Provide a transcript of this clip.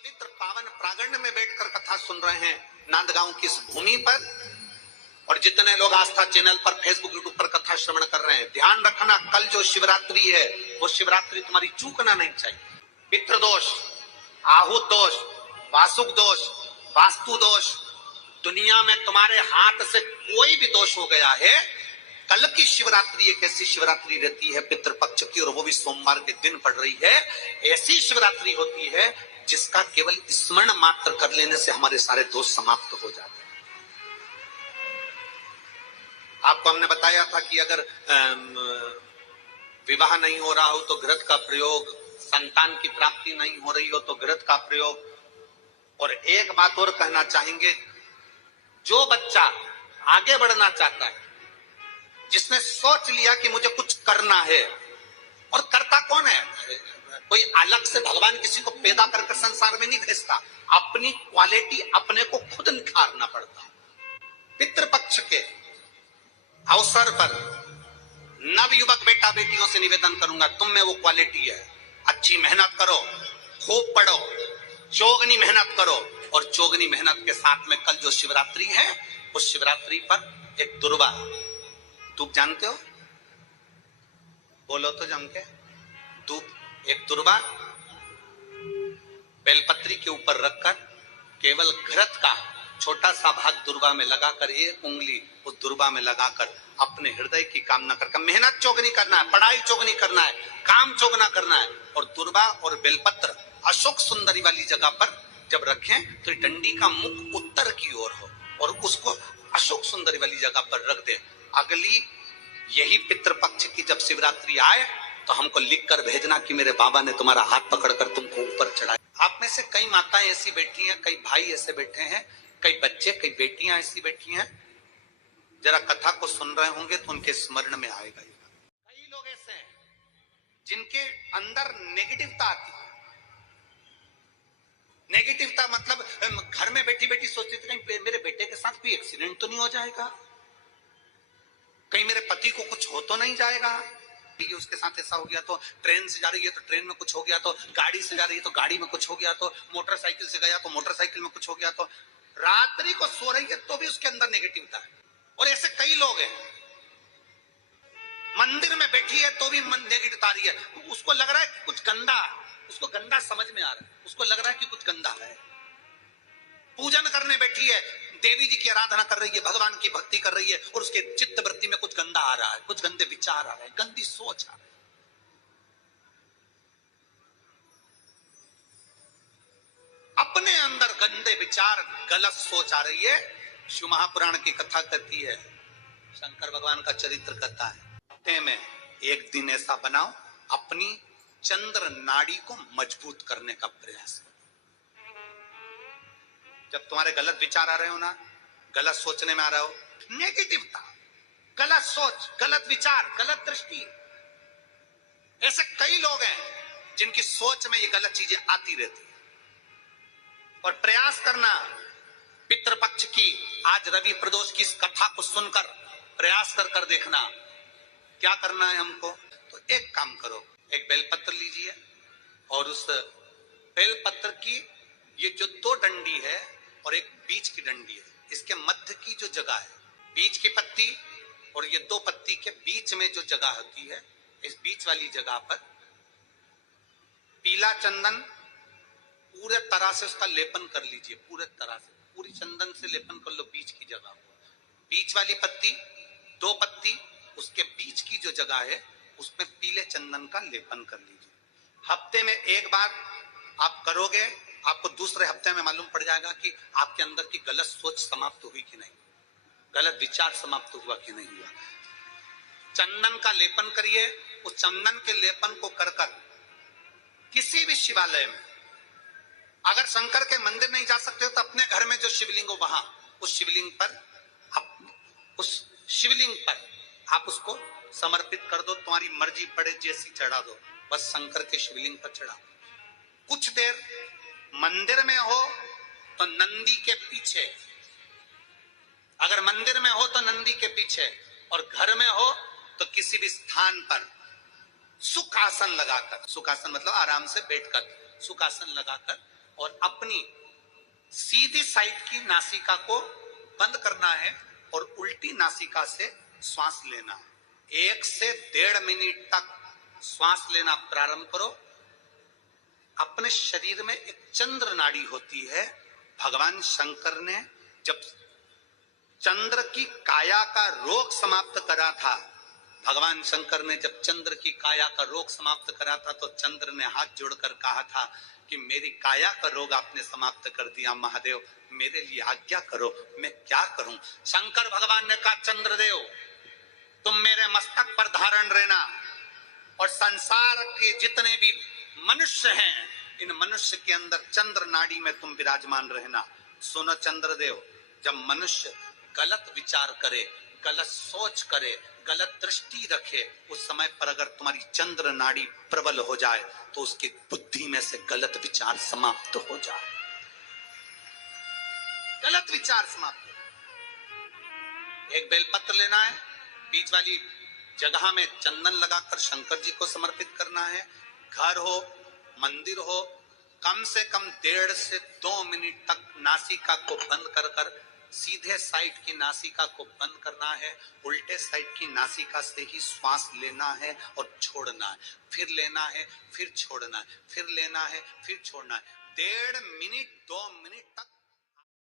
पवित्र पावन प्रांगण में बैठकर कथा सुन रहे हैं नांदगांव की इस भूमि पर, और जितने लोग आस्था चैनल पर, फेसबुक, यूट्यूब पर कथा श्रवण कर रहे हैं, ध्यान रखना कल जो शिवरात्रि है वो शिवरात्रि तुम्हारी चूकना नहीं चाहिए। पितृदोष, आहूत दोष, वासुक दोष, वास्तु दोष, दुनिया में तुम्हारे हाथ से कोई भी दोष हो गया है, कल की शिवरात्रि एक ऐसी शिवरात्रि रहती है पितृपक्ष की, और वो भी सोमवार के दिन पड़ रही है। ऐसी शिवरात्रि होती है जिसका केवल स्मरण मात्र कर लेने से हमारे सारे दोष समाप्त हो जाते हैं। आपको हमने बताया था कि अगर विवाह नहीं हो रहा हो तो घृत का प्रयोग, संतान की प्राप्ति नहीं हो रही हो तो घृत का प्रयोग। और एक बात और कहना चाहेंगे, जो बच्चा आगे बढ़ना चाहता है, जिसने सोच लिया कि मुझे कुछ करना है, और करता कौन है? कोई अलग से भगवान किसी को पैदा करके संसार में नहीं भेजता, अपनी क्वालिटी अपने को खुद निखारना पड़ता है। पितृपक्ष के अवसर पर नव युवक बेटा बेटियों से निवेदन करूंगा, तुम में वो क्वालिटी है, अच्छी मेहनत करो, खूब पढ़ो, चौगनी मेहनत करो, और चौगनी मेहनत के साथ में कल जो शिवरात्रि है उस शिवरात्रि पर एक दुर्वा, धूप जानते हो? बोलो तो जम के। धूप, एक दुर्वा बेलपत्री के ऊपर रखकर केवल घृत का छोटा सा भाग दुर्वा में लगाकर, एक उंगली उस दुर्वा में लगाकर अपने हृदय की कामना करके, मेहनत चौगनी करना है, पढ़ाई चौगनी करना है, काम चौगना करना है, और दुर्वा और बेलपत्र अशोक सुंदरी वाली जगह पर जब रखें तो डंडी का मुख उत्तर की ओर हो, और उसको अशोक सुंदरी वाली जगह पर रख दे। अगली यही पितृपक्ष की जब शिवरात्रि आए तो हमको लिख कर भेजना कि मेरे बाबा ने तुम्हारा हाथ पकड़कर तुमको ऊपर चढ़ाया। आप में से कई माताएं ऐसी बैठी हैं, कई भाई ऐसे बैठे हैं, कई बच्चे, कई बेटियां ऐसी बैठी हैं, जरा कथा को सुन रहे होंगे तो उनके स्मरण में आएगा। कई लोग ऐसे हैं जिनके अंदर नेगेटिवता आती है। नेगेटिवता मतलब घर में बैठी बैठी सोचती थी कहीं मेरे बेटे के साथ कोई एक्सीडेंट तो नहीं हो जाएगा, कहीं मेरे पति को कुछ हो तो नहीं जाएगा, उसके साथ ऐसा हो गया तो, ट्रेन से जा रही है तो ट्रेन में कुछ हो गया तो, गाड़ी से जा रही है तो गाड़ी में कुछ हो गया तो, मोटरसाइकिल से गया तो मोटरसाइकिल में कुछ हो गया तो, रात्रि को सो रही है तो भी उसके अंदर नेगेटिवता है। और ऐसे कई लोग हैं, मंदिर में बैठी है तो भी मन नेगेटिव आ रही है, उसको लग रहा है कि कुछ गंदा, उसको गंदा समझ में आ रहा है, उसको लग रहा है कि कुछ गंदा है। पूजन करने बैठी है, देवी जी की आराधना कर रही है, भगवान की भक्ति कर रही है, और उसके चित्त वृत्ति में कुछ गंदा आ रहा है, कुछ गंदे विचार आ रहे हैं, गंदी सोच आ रही है। अपने अंदर गंदे विचार, गलत सोच आ रही है। शिव महापुराण की कथा कहती है, शंकर भगवान का चरित्र कहता है, हफ्ते में एक दिन ऐसा बनाओ अपनी चंद्र नाड़ी को मजबूत करने का प्रयास। जब तुम्हारे गलत विचार आ रहे हो ना, गलत सोचने में आ रहे हो, नेगेटिवता, गलत सोच, गलत विचार, गलत दृष्टि, ऐसे कई लोग हैं जिनकी सोच में ये गलत चीजें आती रहती। और प्रयास करना पितृपक्ष की, आज रवि प्रदोष की इस कथा को सुनकर प्रयास कर देखना क्या करना है हमको। तो एक काम करो, एक बेलपत्र लीजिए, और उस बेलपत्र की ये जो दो डंडी है और एक बीच की डंडी है, इसके मध्य की जो जगह है, बीच की पत्ती और ये दो पत्ती के बीच में जो जगह होती है, इस बीच वाली जगह पर पीला चंदन पूरे तरह से उसका लेपन कर लीजिए, पूरे तरह से, पूरी चंदन से लेपन कर लो बीच की जगह। बीच वाली पत्ती, दो पत्ती, उसके बीच की जो जगह है उसमें पीले चंदन का लेपन कर लीजिए। हफ्ते में एक बार आप करोगे, आपको दूसरे हफ्ते में मालूम पड़ जाएगा कि आपके अंदर की गलत सोच समाप्त हुई कि नहीं, गलत विचार समाप्त हुआ कि नहीं हुआ। चंदन का लेपन करिए, उस चंदन के लेपन को कर किसी भी शिवालय में, अगर शंकर के मंदिर नहीं जा सकते हो तो अपने घर में जो शिवलिंग हो वहां, उस शिवलिंग पर आप उसको समर्पित कर दो, तुम्हारी मर्जी पड़े जैसी चढ़ा दो, बस शंकर के शिवलिंग पर चढ़ा। कुछ देर मंदिर में हो तो नंदी के पीछे, अगर मंदिर में हो तो नंदी के पीछे, और घर में हो तो किसी भी स्थान पर सुखासन लगाकर, सुखासन मतलब आराम से बैठकर, सुखासन लगाकर और अपनी सीधी साइड की नासिका को बंद करना है और उल्टी नासिका से श्वास लेना है। 1 से 1.5 मिनट तक श्वास लेना प्रारंभ करो। अपने शरीर में एक चंद्र नाड़ी होती है। भगवान शंकर ने जब चंद्र की काया का रोग समाप्त करा था, भगवान शंकर ने जब चंद्र की काया का रोग समाप्त करा था, तो चंद्र ने हाथ जोड़कर कहा था कि मेरी काया का रोग आपने समाप्त कर दिया महादेव, मेरे लिए आज्ञा करो, मैं क्या करूं। शंकर भगवान ने कहा, चंद्रदेव तुम मेरे मस्तक पर धारण रहना और संसार के जितने भी मनुष्य हैं, इन मनुष्य के अंदर चंद्र नाड़ी में तुम विराजमान रहना। सुनो चंद्रदेव, जब मनुष्य गलत विचार करे, गलत सोच करे, गलत दृष्टि रखे, उस समय पर अगर तुम्हारी चंद्र नाड़ी प्रबल हो जाए तो उसकी बुद्धि में से गलत विचार समाप्त हो जाए। गलत विचार समाप्त हो। एक बेलपत्र लेना है, बीच वाली जगह में चंदन लगाकर शंकर जी को समर्पित करना है। घर हो, मंदिर हो, कम से कम 1.5 से 2 मिनट तक नासिका को बंद कर सीधे साइड की नासिका को बंद करना है। उल्टे साइड की नासिका से ही श्वास लेना है और छोड़ना है, फिर लेना है, फिर छोड़ना है, फिर लेना है, फिर छोड़ना है। 1.5 मिनट 2 मिनट तक